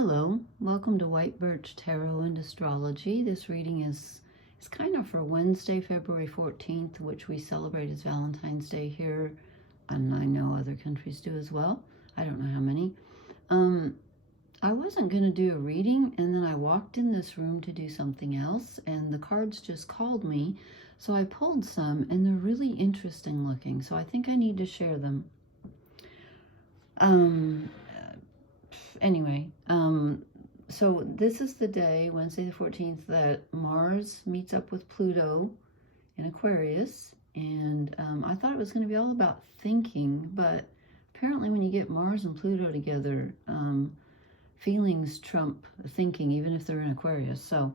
Hello, welcome to White Birch Tarot and Astrology. This reading is kind of for Wednesday, February 14th, which we celebrate as Valentine's Day here, and I know other countries do as well. I don't know how many. I wasn't going to do a reading, and then I walked in this room to do something else, and the cards just called me, so I pulled some, and they're really interesting looking, so I think I need to share them. Anyway, so this is the day, Wednesday the 14th, that Mars meets up with Pluto in Aquarius, and I thought it was going to be all about thinking, but apparently when you get Mars and Pluto together, feelings trump thinking, even if they're in Aquarius. So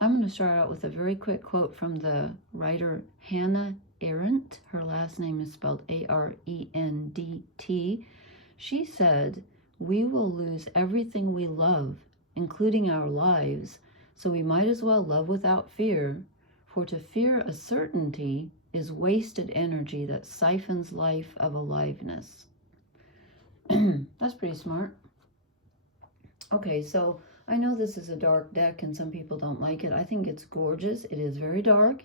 I'm going to start out with a very quick quote from the writer Hannah Arendt. Her last name is spelled A-R-E-N-D-T. She said, "We will lose everything we love, including our lives, so we might as well love without fear, for to fear a certainty is wasted energy that siphons life of aliveness." That's pretty smart. Okay, so I know this is a dark deck and some people don't like it. I think it's gorgeous. It is very dark.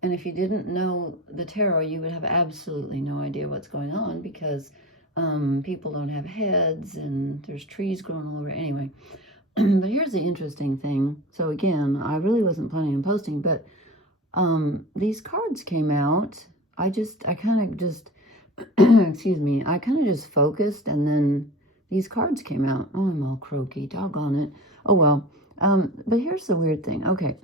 And if you didn't know the tarot, you would have absolutely no idea what's going on because people don't have heads and there's trees growing all over. Anyway, but here's the interesting thing. So again, I really wasn't planning on posting, but these cards came out. I kind of just, excuse me, I kind of just focused and then these cards came out. Oh, I'm all croaky, doggone it. Oh, well, but here's the weird thing. Okay,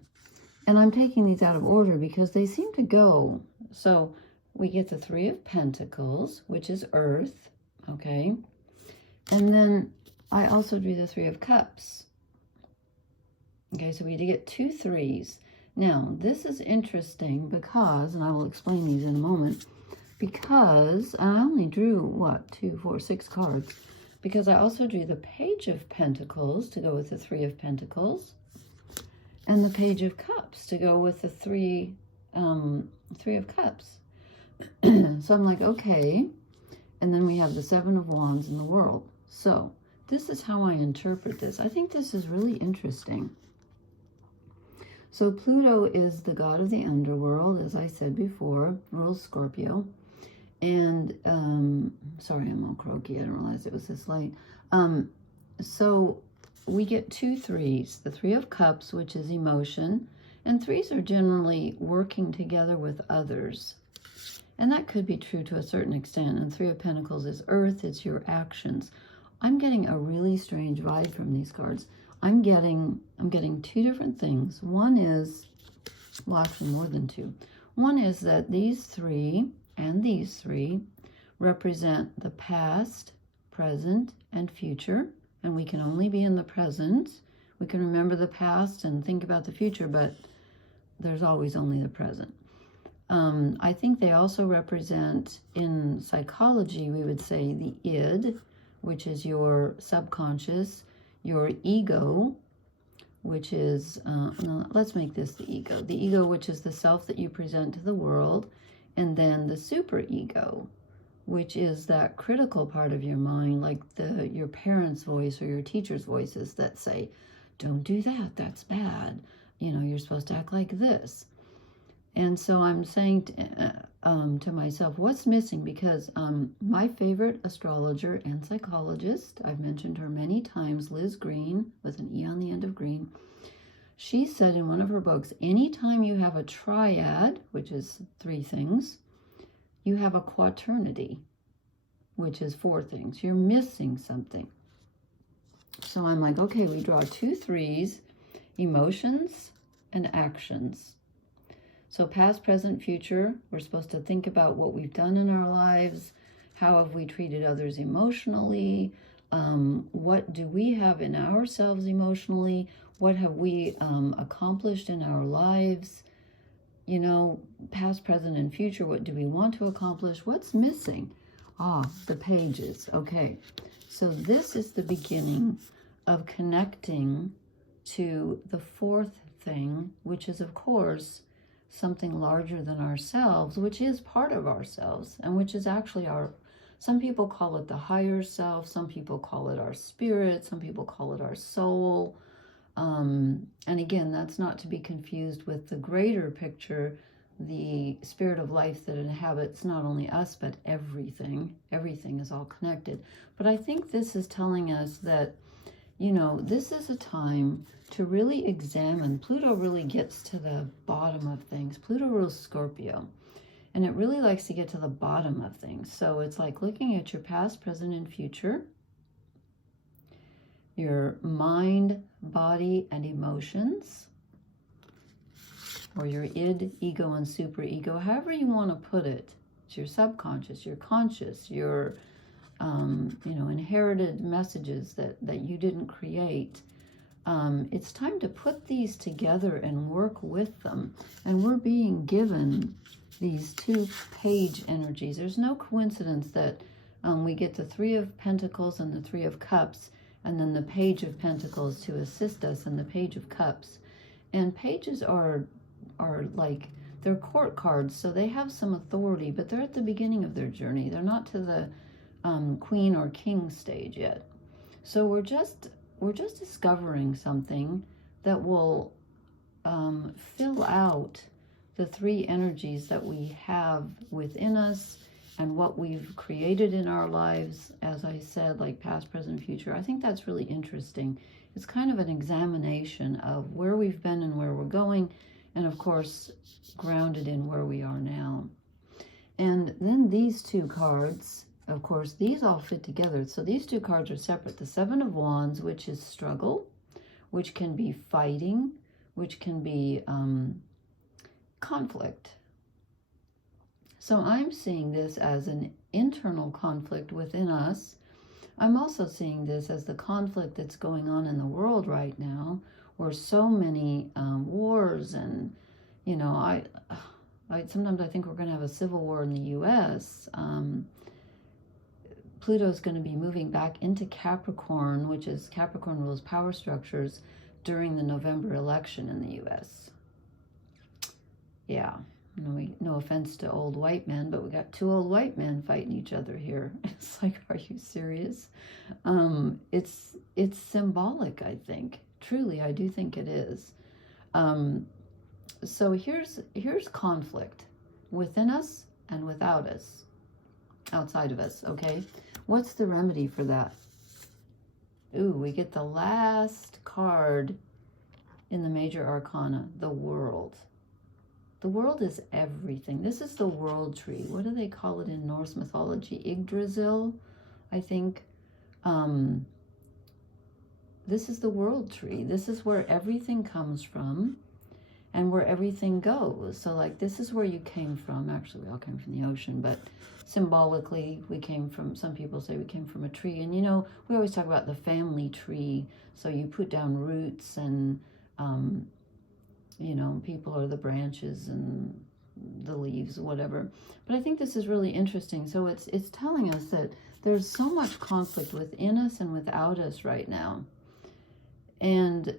and I'm taking these out of order because they seem to go. So we get the Three of Pentacles, which is Earth, okay? And then I also drew the Three of Cups. Okay, so we get two threes. Now, this is interesting because, and I will explain these in a moment, because I only drew, what, 2, 4, 6 cards, because I also drew the Page of Pentacles to go with the Three of Pentacles, and the Page of Cups to go with the Three of Cups. So I'm like, okay. And then we have the Seven of Wands in the World. So this is how I interpret this. I think this is really interesting. So Pluto is the god of the underworld, as I said before, rules Scorpio. And, sorry, I'm all croaky. I didn't realize it was this late. So we get two threes, the Three of Cups, which is emotion, and threes are generally working together with others. And that could be true to a certain extent. And Three of Pentacles is earth, it's your actions. I'm getting a really strange vibe from these cards. I'm getting two different things. One is, well, actually more than two. One is that these three and these three represent the past, present, and future. And we can only be in the present. We can remember the past and think about the future, but there's always only the present. I think they also represent, in psychology, we would say the id, which is your subconscious, your ego, which is, no, let's make this the ego, which is the self that you present to the world, and then the superego, which is that critical part of your mind, like your parents' voice or your teacher's voices that say, don't do that, that's bad. You know, you're supposed to act like this. And so I'm saying to myself, what's missing? Because my favorite astrologer and psychologist, I've mentioned her many times, Liz Green, with an E on the end of green, she said in one of her books, anytime you have a triad, which is 3 things, you have a quaternity, which is 4 things. You're missing something. So I'm like, okay, we draw 2 threes, emotions and actions. So past, present, future, we're supposed to think about what we've done in our lives. How have we treated others emotionally? What do we have in ourselves emotionally? What have we accomplished in our lives? You know, past, present, and future, what do we want to accomplish? What's missing? The pages. Okay, so this is the beginning of connecting to the 4th thing, which is, of course, something larger than ourselves, which is part of ourselves, and which is actually our Some people call it the higher self. Some people call it our spirit. Some people call it our soul. And again, that's not to be confused with the greater picture, the spirit of life that inhabits not only us, but everything. Everything is all connected. But I think this is telling us that, you know, this is a time to really examine. Pluto really gets to the bottom of things. Pluto rules Scorpio, and it really likes to get to the bottom of things. So it's like looking at your past, present, and future, your mind, body, and emotions, or your id, ego, and superego, however you want to put it. It's your subconscious, your conscious, your you know, inherited messages that you didn't create. It's time to put these together and work with them. And we're being given these 2 page energies. There's no coincidence that we get the 3 of Pentacles and the 3 of Cups, and then the Page of Pentacles to assist us in the Page of Cups. And pages are like, they're court cards, so they have some authority, but they're at the beginning of their journey. They're not to the queen or king stage yet. So we're just discovering something that will fill out the 3 energies that we have within us and what we've created in our lives, as I said, like past, present, future. I think that's really interesting. It's kind of an examination of where we've been and where we're going, and of course, grounded in where we are now. And then these 2 cards, of course, these all fit together. So these 2 cards are separate. The 7 of Wands, which is struggle, which can be fighting, which can be conflict. So I'm seeing this as an internal conflict within us. I'm also seeing this as the conflict that's going on in the world right now, where so many wars, and, you know, I sometimes I think we're going to have a civil war in the U.S. Pluto is going to be moving back into Capricorn, which is Capricorn rules power structures, during the November election in the U.S. Yeah. No offense to old white men, but we got 2 old white men fighting each other here. It's like, are you serious? It's symbolic, I think. Truly, I do think it is. So here's conflict within us and without us, outside of us, okay? What's the remedy for that? Ooh, we get the last card in the major arcana, the world. The world is everything. This is the world tree. What do they call it in Norse mythology? Yggdrasil, I think. This is the world tree. This is where everything comes from and where everything goes. So like, this is where you came from. Actually, we all came from the ocean, but symbolically, we came from, some people say we came from a tree. And, you know, we always talk about the family tree. So you put down roots and, you know, people are the branches and the leaves, whatever. But I think this is really interesting. So it's telling us that there's so much conflict within us and without us right now. And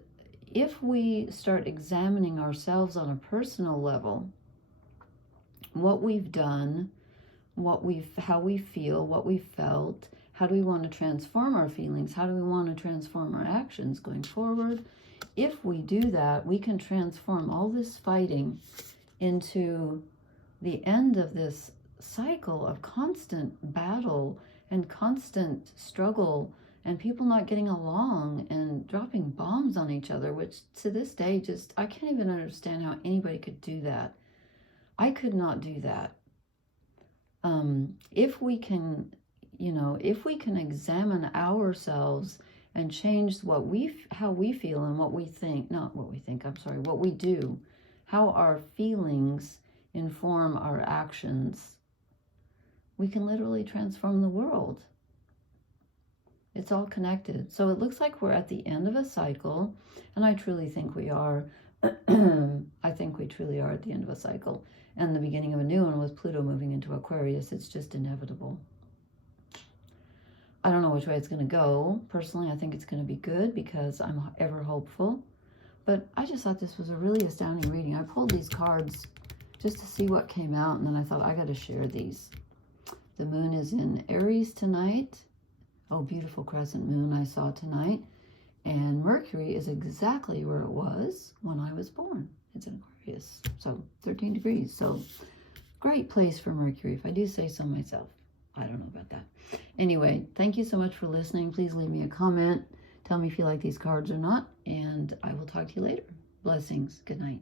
if we start examining ourselves on a personal level, what we've done, how we feel, what we felt, how do we want to transform our feelings, how do we want to transform our actions going forward? If we do that, we can transform all this fighting into the end of this cycle of constant battle and constant struggle and people not getting along and dropping bombs on each other, which to this day, just, I can't even understand how anybody could do that. I could not do that. If we can, you know, if we can examine ourselves and change how we feel and what we think, not what we think, I'm sorry, what we do, how our feelings inform our actions, we can literally transform the world. It's all connected. So it looks like we're at the end of a cycle, and I truly think we are. I think we truly are at the end of a cycle. And the beginning of a new one with Pluto moving into Aquarius. It's just inevitable. I don't know which way it's going to go. Personally, I think it's going to be good because I'm ever hopeful. But I just thought this was a really astounding reading. I pulled these cards just to see what came out, and then I thought, I got to share these. The moon is in Aries tonight. Oh, beautiful crescent moon I saw tonight. And Mercury is exactly where it was when I was born. It's in Aquarius, so 13 degrees. So great place for Mercury, if I do say so myself. I don't know about that. Anyway, thank you so much for listening. Please leave me a comment. Tell me if you like these cards or not, and I will talk to you later. Blessings. Good night.